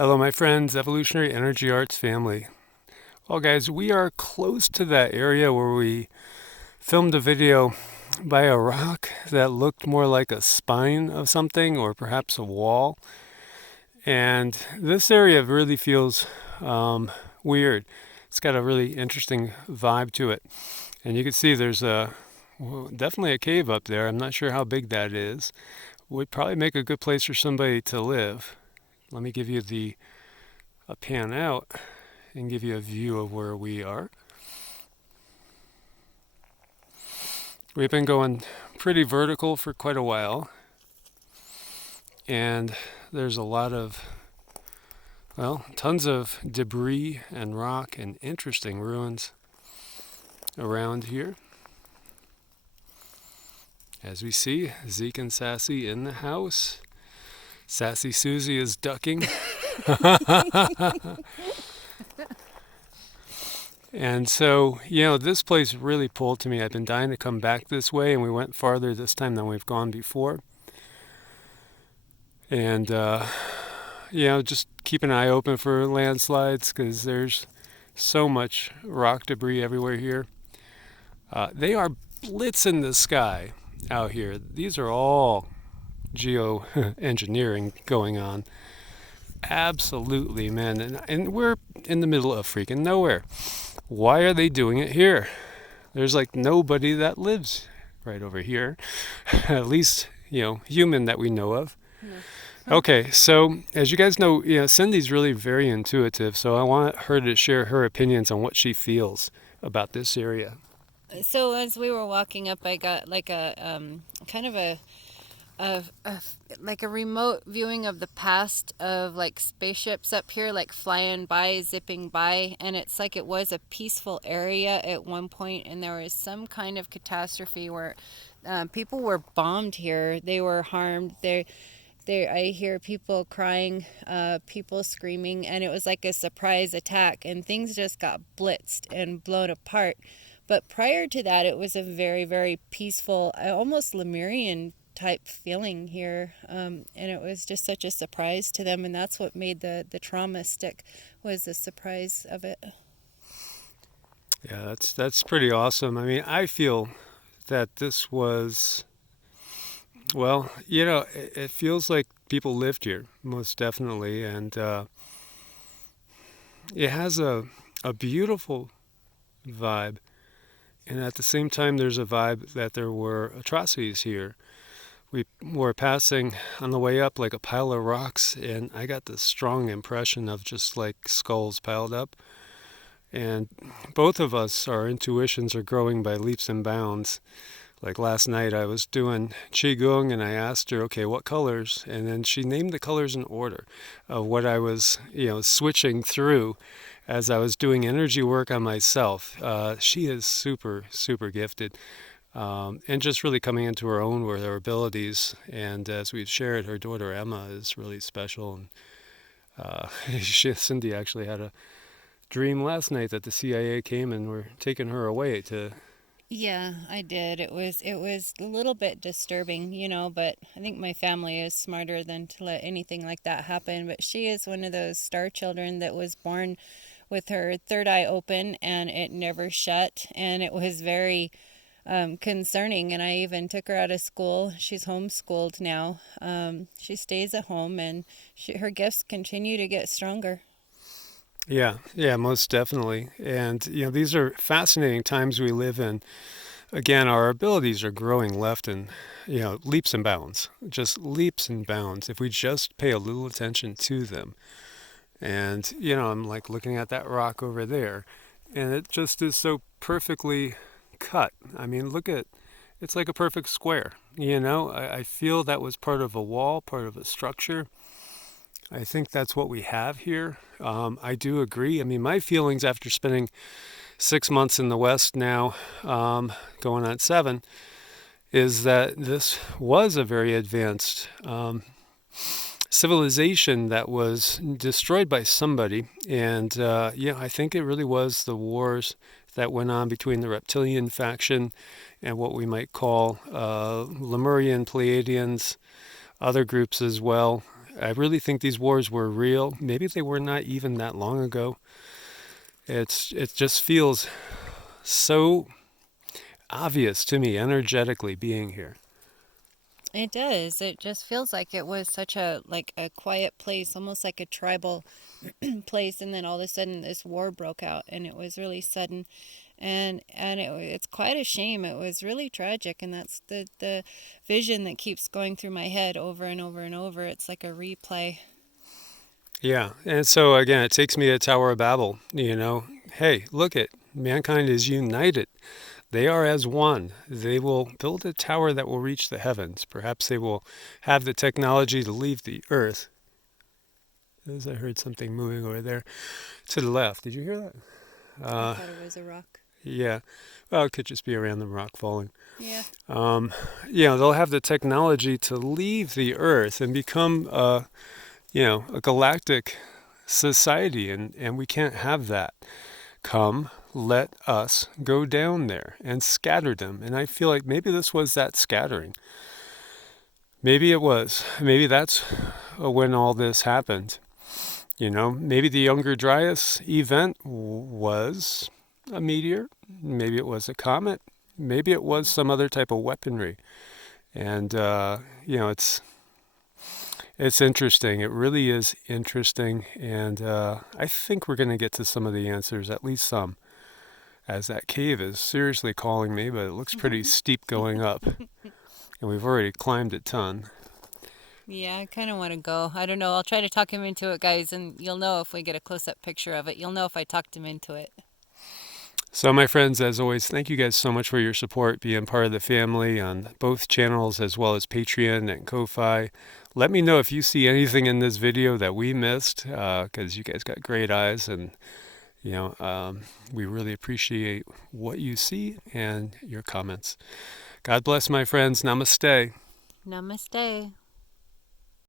Hello, my friends, Evolutionary Energy Arts family. Well, guys, we are close to that area where we filmed a video by a rock that looked more like a spine of something or perhaps a wall. And this area really feels weird. It's got a really interesting vibe to it. And you can see there's definitely a cave up there. I'm not sure how big that is. Would probably make a good place for somebody to live. Let me give you a pan out and give you a view of where we are. We've been going pretty vertical for quite a while, and there's a lot of, tons of debris and rock and interesting ruins around here. As we see, Zeke and Sassy in the house. Sassy Susie is ducking. And so, this place really pulled to me. I've been dying to come back this way, and we went farther this time than we've gone before. And, just keep an eye open for landslides because there's so much rock debris everywhere here. They are blitzing the sky out here. These are all geoengineering going on. Absolutely, man. And we're in the middle of freaking nowhere. Why are they doing it here? There's like nobody that lives right over here. At least, human that we know of. Yeah. Okay, so as you guys know, Cindy's really very intuitive, so I want her to share her opinions on what she feels about this area. So as we were walking up, I got like a kind of a like a remote viewing of the past of like spaceships up here, like flying by, zipping by, and it's like it was a peaceful area at one point, and there was some kind of catastrophe where people were bombed here. They were harmed. I hear people crying, people screaming, and it was like a surprise attack, and things just got blitzed and blown apart. But prior to that, it was a very, very peaceful, almost Lemurian type feeling here, and it was just such a surprise to them, and that's what made the trauma stick, was the surprise of it. Yeah, that's pretty awesome. I mean, I feel that this was, it feels like people lived here, most definitely, and it has a beautiful vibe, and at the same time there's a vibe that there were atrocities here. We were passing on the way up like a pile of rocks, and I got this strong impression of just like skulls piled up. And both of us, our intuitions are growing by leaps and bounds. Like last night I was doing Qigong and I asked her, okay, what colors? And then she named the colors in order of what I was, switching through as I was doing energy work on myself. She is super, super gifted. And just really coming into her own with her abilities. And as we've shared, her daughter Emma is really special. And Cindy actually had a dream last night that the CIA came and were taking her away to. Yeah, I did. It was a little bit disturbing, but I think my family is smarter than to let anything like that happen. But she is one of those star children that was born with her third eye open and it never shut, and it was very concerning. And I even took her out of school. She's homeschooled now. She stays at home, and her gifts continue to get stronger. Yeah, most definitely. And, these are fascinating times we live in. Again, our abilities are growing left and, leaps and bounds, just leaps and bounds if we just pay a little attention to them. And, I'm like looking at that rock over there, and it just is so perfectly cut. I mean, it's like a perfect square. I feel that was part of a wall, part of a structure. I think that's what we have here. I do agree. I mean, my feelings after spending 6 months in the West now, going on 7, is that this was a very advanced civilization that was destroyed by somebody. And, I think it really was the wars that went on between the reptilian faction and what we might call Lemurian, Pleiadians, other groups as well. I really think these wars were real. Maybe they were not even that long ago. It just feels so obvious to me energetically being here. It does. It just feels like it was such a like a quiet place, almost like a tribal place, and then all of a sudden this war broke out, and it was really sudden, and it's quite a shame. It was really tragic, and that's the vision that keeps going through my head over and over and over. It's like a replay. Yeah, and so again, it takes me to Tower of Babel. Hey, look it, mankind is united. They are as one. They will build a tower that will reach the heavens. Perhaps they will have the technology to leave the earth. As I heard something moving over there to the left. Did you hear that? I Uh, thought it was a rock. yeah. Well, it could just be a random rock falling. Yeah. Um, they'll have the technology to leave the earth and become, a galactic society, and we can't have that. Come, let us go down there and scatter them. And I feel like maybe this was that scattering. Maybe it was. Maybe that's when all this happened. Maybe the Younger Dryas event was a meteor. Maybe it was a comet. Maybe it was some other type of weaponry. And, it's interesting. It really is interesting. And I think we're going to get to some of the answers, at least some, as that cave is seriously calling me, but it looks pretty steep going up. And we've already climbed a ton. Yeah, I kind of want to go. I don't know. I'll try to talk him into it, guys, and you'll know if we get a close-up picture of it. You'll know if I talked him into it. So, my friends, as always, thank you guys so much for your support, being part of the family on both channels as well as Patreon and Ko-Fi. Let me know if you see anything in this video that we missed, because you guys got great eyes, and we really appreciate what you see and your comments. God bless, my friends. Namaste. Namaste.